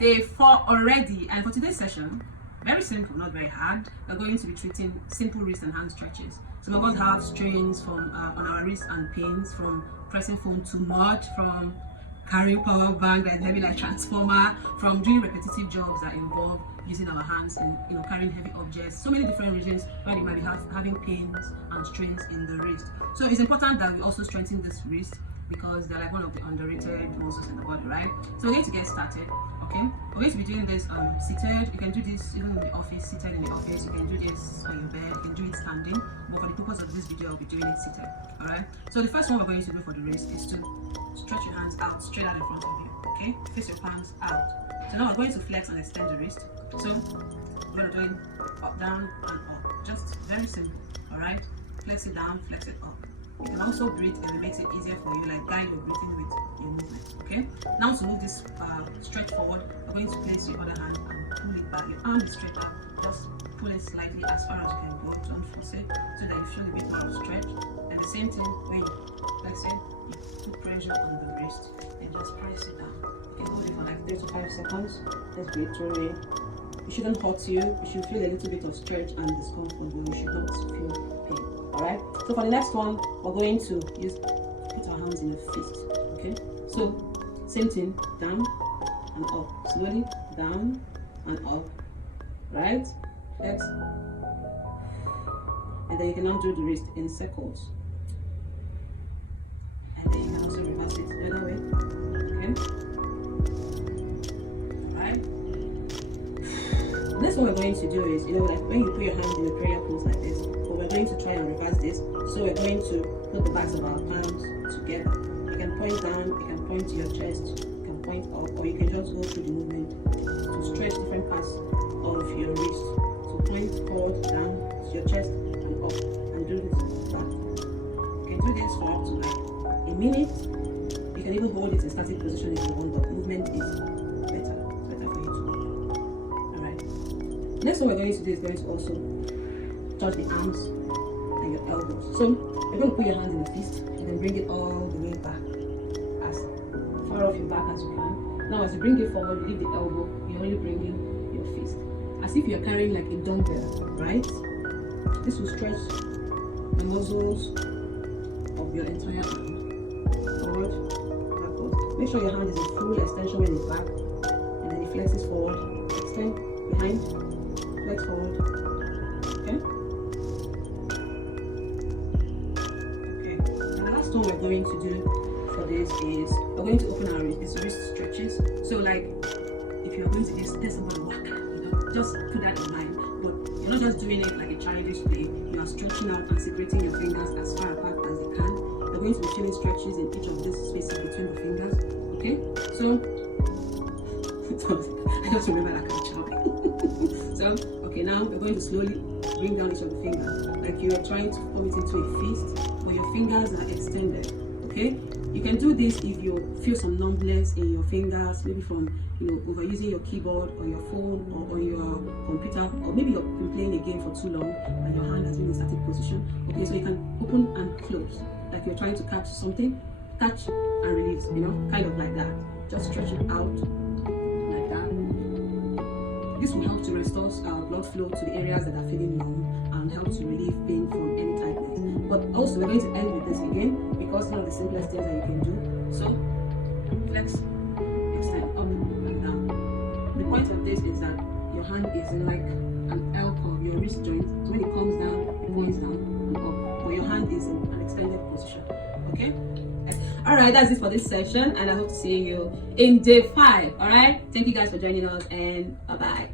day 4 already, and for today's session, very simple, not very hard. We're going to be treating simple wrist and hand stretches. Some of us have strains from on our wrists and pains from pressing phone too much, from carrying power bank that is heavy like transformer, from doing repetitive jobs that involve using our hands and carrying heavy objects. So many different reasons why you might be having pains and strains in the wrist. So it's important that we also strengthen this wrist because they're like one of the underrated muscles in the body, right? So we're going to get started. Okay, we're going to be doing this seated. You can do this even in the office, seated in the office. You can do this on your bed. You can do it standing. But for the purpose of this video, I'll be doing it seated. All right. So the first one we're going to do for the wrist is to stretch your hands out straight out in front of you. Okay, face your palms out. So now we're going to flex and extend the wrist. So we're going to do up, down, and up. Just very simple. All right. Flex it down, flex it up. You can also breathe and it makes it easier for you, like guide your breathing with your movement. Okay. Now to move this stretch forward, we're going to place your other hand and pull it back. Your arm is straight out. Just pull it slightly as far as you can go. Don't force it so that you feel a bit more of stretch. And the same thing when you flex it, you put pressure on the wrist and just press it down. You can hold it for like 3 to 5 seconds. Let's breathe through it. It shouldn't hurt you. You should feel a little bit of stretch and discomfort, but you should not feel pain. Alright, so for the next one, we're going to put our hands in a fist. Okay, so same thing, down and up, slowly down and up, right? Flex, and then you can now do the wrist in circles, and then you can also reverse it the other way. Okay, alright. Next one we're going to do is, like when you put your hands in a prayer pose like this. We're going to try and reverse this. So we're going to put the backs of our palms together. You can point down, you can point to your chest, you can point up, or you can just go through the movement to stretch different parts of your wrist. So point forward, down to your chest and up, and do this back. You can do this for up to like a minute. You can even hold it in static position if you want, but movement is better. It's better for you to do. Alright. Next one we're going to do is going to also touch the arms and your elbows. So you're going to put your hands in a fist and then bring it all the way back, as far off your back as you can. Now as you bring it forward, you leave the elbow, you're only bringing your fist, as if you're carrying like a dumbbell, right? This will stretch the muscles of your entire arm. Forward, backward. Make sure your hand is in full extension when it's back, and then it flexes forward, extend behind, flex forward. Okay? What we're going to do for this is we're going to open our wrist stretches. So like if you're going to tell somebody waka, just put that in mind. But you're not just doing it like a childish play. You are stretching out and separating your fingers as far apart as you can. You're going to be feeling stretches in each of these spaces between the fingers. Okay, so I just remember that kind of child. So okay, now we're going to slowly bring down each of the fingers like you are trying to form it into a fist. Your fingers are extended. Okay, you can do this if you feel some numbness in your fingers, maybe from overusing your keyboard or your phone or on your computer, or maybe you've been playing a game for too long and your hand has been in static position. Okay, so you can open and close like you're trying to catch something, catch and release, kind of like that. Just stretch it out like that. This will help to restore our blood flow to the areas that are feeling numb and help to relieve pain from any tightness. But also we're going to end with this again because it's one of the simplest things that you can do. So flex, extend up and down. The point of this is that your hand is in like an L curve, your wrist joint. So when it comes down, it points down and up. But your hand is in an extended position. Okay? Alright, that's it for this session, and I hope to see you in day 5. Alright? Thank you guys for joining us, and bye bye.